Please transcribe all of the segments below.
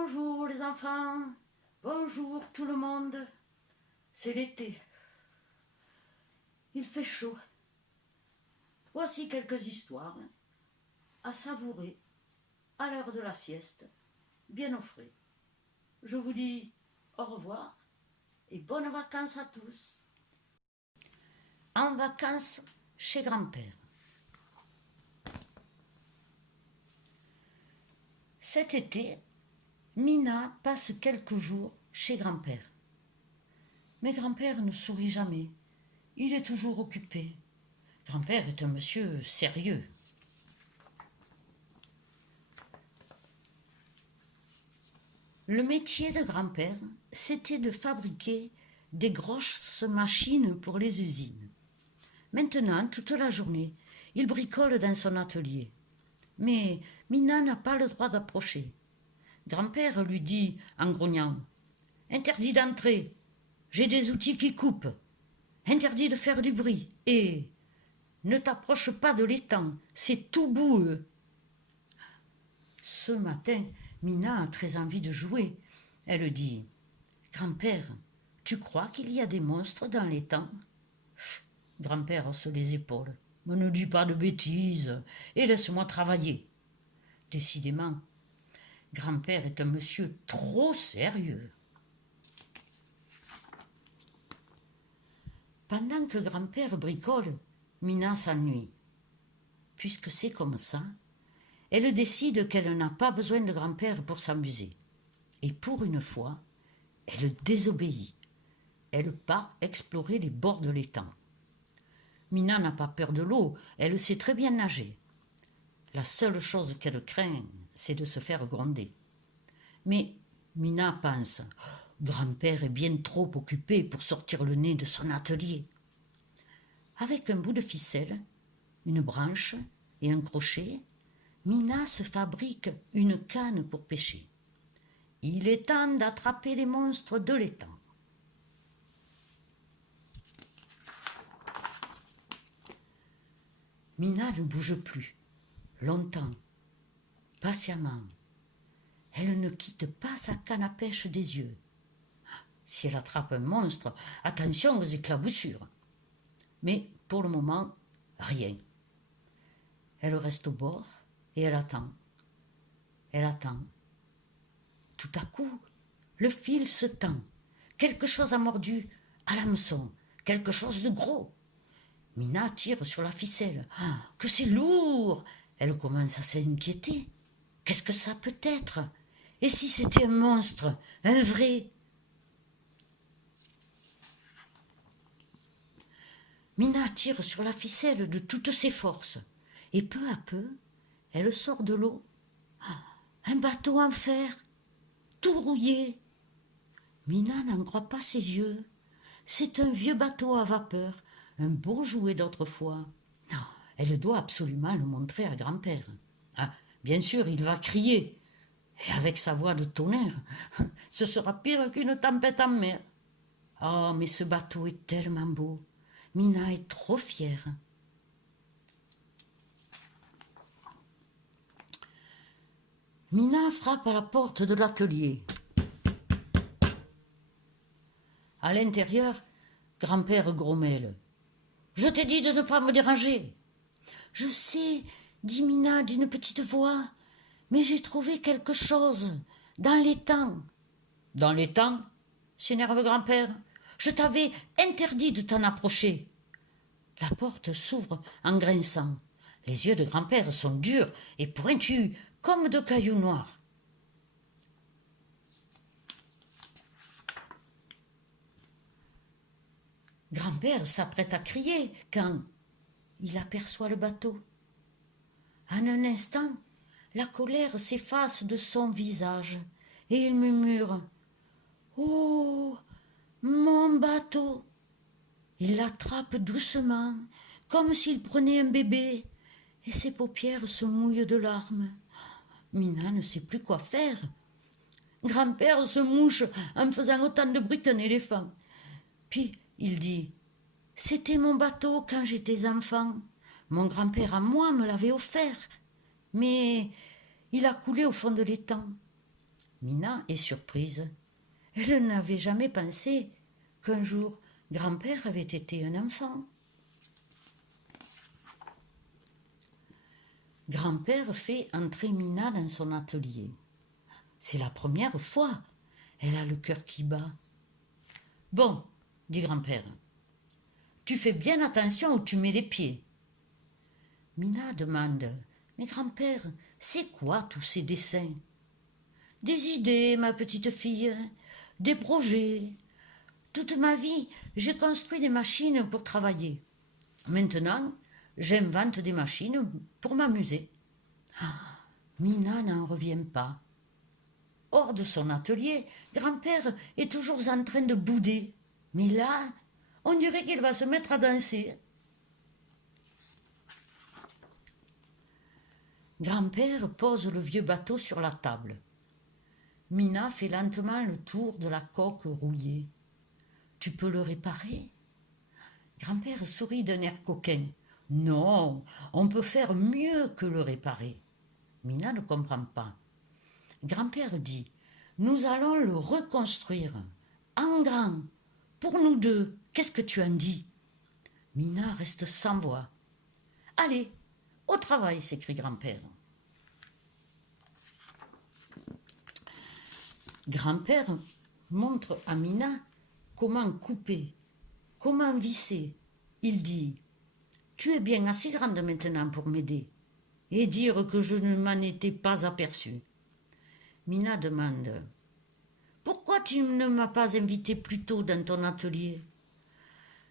Bonjour les enfants, bonjour tout le monde. C'est l'été. Il fait chaud. Voici quelques histoires à savourer à l'heure de la sieste, bien au frais. Je vous dis au revoir et bonnes vacances à tous. En vacances chez grand-père. Cet été, Mina passe quelques jours chez grand-père. Mais grand-père ne sourit jamais. Il est toujours occupé. Grand-père est un monsieur sérieux. Le métier de grand-père, c'était de fabriquer des grosses machines pour les usines. Maintenant, toute la journée, il bricole dans son atelier. Mais Mina n'a pas le droit d'approcher. Grand-père lui dit en grognant « Interdit d'entrer, j'ai des outils qui coupent, interdit de faire du bruit, et ne t'approche pas de l'étang, c'est tout boueux. » Ce matin, Mina a très envie de jouer. Elle dit « Grand-père, tu crois qu'il y a des monstres dans l'étang ?» Grand-père hausse les épaules. « Mais ne dis pas de bêtises et laisse-moi travailler. » Décidément, grand-père est un monsieur trop sérieux. Pendant que grand-père bricole, Mina s'ennuie. Puisque c'est comme ça, elle décide qu'elle n'a pas besoin de grand-père pour s'amuser. Et pour une fois, elle désobéit. Elle part explorer les bords de l'étang. Mina n'a pas peur de l'eau, elle sait très bien nager. La seule chose qu'elle craint, c'est de se faire gronder. Mais Mina pense « Grand-père est bien trop occupé pour sortir le nez de son atelier. » Avec un bout de ficelle, une branche et un crochet, Mina se fabrique une canne pour pêcher. Il est temps d'attraper les monstres de l'étang. Mina ne bouge plus, longtemps, patiemment. Elle ne quitte pas sa canne à pêche des yeux. Si elle attrape un monstre, attention aux éclaboussures. Mais pour le moment, rien. Elle reste au bord et elle attend. Elle attend. Tout à coup, le fil se tend. Quelque chose a mordu à l'hameçon, quelque chose de gros. Mina tire sur la ficelle. Ah, que c'est lourd! Elle commence à s'inquiéter. Qu'est-ce que ça peut être? Et si c'était un monstre, un vrai? Mina tire sur la ficelle de toutes ses forces. Et peu à peu, elle sort de l'eau. Ah, un bateau en fer, tout rouillé. Mina n'en croit pas ses yeux. C'est un vieux bateau à vapeur, un beau jouet d'autrefois. Non, elle doit absolument le montrer à grand-père. Ah, bien sûr, il va crier. Et avec sa voix de tonnerre, ce sera pire qu'une tempête en mer. Oh, mais ce bateau est tellement beau. Mina est trop fière. Mina frappe à la porte de l'atelier. À l'intérieur, grand-père grommelle. « Je t'ai dit de ne pas me déranger. »« Je sais, » dit Mina d'une petite voix, « mais j'ai trouvé quelque chose dans l'étang. »« Dans l'étang ?» s'énerve grand-père. « Je t'avais interdit de t'en approcher. » La porte s'ouvre en grinçant. Les yeux de grand-père sont durs et pointus comme de cailloux noirs. Grand-père s'apprête à crier quand il aperçoit le bateau. En un instant, la colère s'efface de son visage et il murmure « Oh, mon bateau !» Il l'attrape doucement, comme s'il prenait un bébé, et ses paupières se mouillent de larmes. Mina ne sait plus quoi faire. Grand-père se mouche en faisant autant de bruit qu'un éléphant. Puis il dit « C'était mon bateau quand j'étais enfant. Mon grand-père à moi me l'avait offert. Mais il a coulé au fond de l'étang. Mina est surprise. Elle n'avait jamais pensé qu'un jour, grand-père avait été un enfant. Grand-père fait entrer Mina dans son atelier. C'est la première fois. Elle a le cœur qui bat. « Bon, dit grand-père, tu fais bien attention où tu mets les pieds. » Mina demande, « Mais grand-père, c'est quoi tous ces dessins ?»« Des idées, ma petite fille, des projets. Toute ma vie, j'ai construit des machines pour travailler. Maintenant, j'invente des machines pour m'amuser. » Mina n'en revient pas. Hors de son atelier, grand-père est toujours en train de bouder. Mais là, on dirait qu'il va se mettre à danser. Grand-père pose le vieux bateau sur la table. Mina fait lentement le tour de la coque rouillée. « Tu peux le réparer ?» Grand-père sourit d'un air coquin. « Non, on peut faire mieux que le réparer. » Mina ne comprend pas. Grand-père dit, « Nous allons le reconstruire, en grand, pour nous deux. Qu'est-ce que tu en dis ?» Mina reste sans voix. « Allez, au travail !» s'écrie grand-père. Grand-père montre à Mina comment couper, comment visser. Il dit, « Tu es bien assez grande maintenant pour m'aider. » Et dire que je ne m'en étais pas aperçue. Mina demande, « Pourquoi tu ne m'as pas invité plus tôt dans ton atelier ?»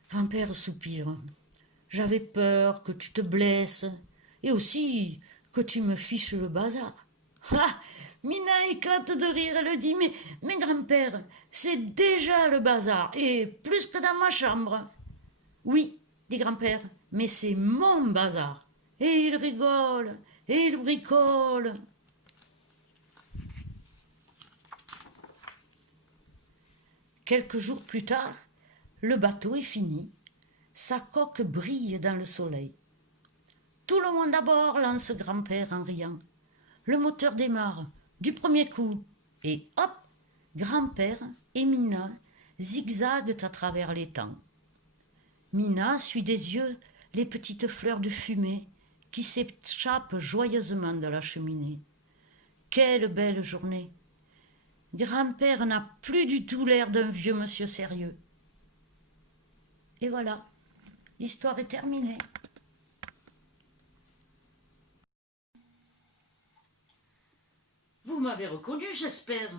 Grand-père soupire. « J'avais peur que tu te blesses et aussi que tu me fiches le bazar. » Ah, Mina éclate de rire, elle dit, mais grand-père, c'est déjà le bazar et plus que dans ma chambre. » Oui, dit grand-père, mais c'est mon bazar. Et il rigole, et il bricole. Quelques jours plus tard, le bateau est fini. Sa coque brille dans le soleil. « Tout le monde à bord !» lance grand-père en riant. Le moteur démarre, du premier coup. Et hop, grand-père et Mina zigzaguent à travers les temps. Mina suit des yeux les petites fleurs de fumée qui s'échappent joyeusement de la cheminée. Quelle belle journée! Grand-père n'a plus du tout l'air d'un vieux monsieur sérieux. Et voilà, l'histoire est terminée. Vous m'avez reconnu, j'espère.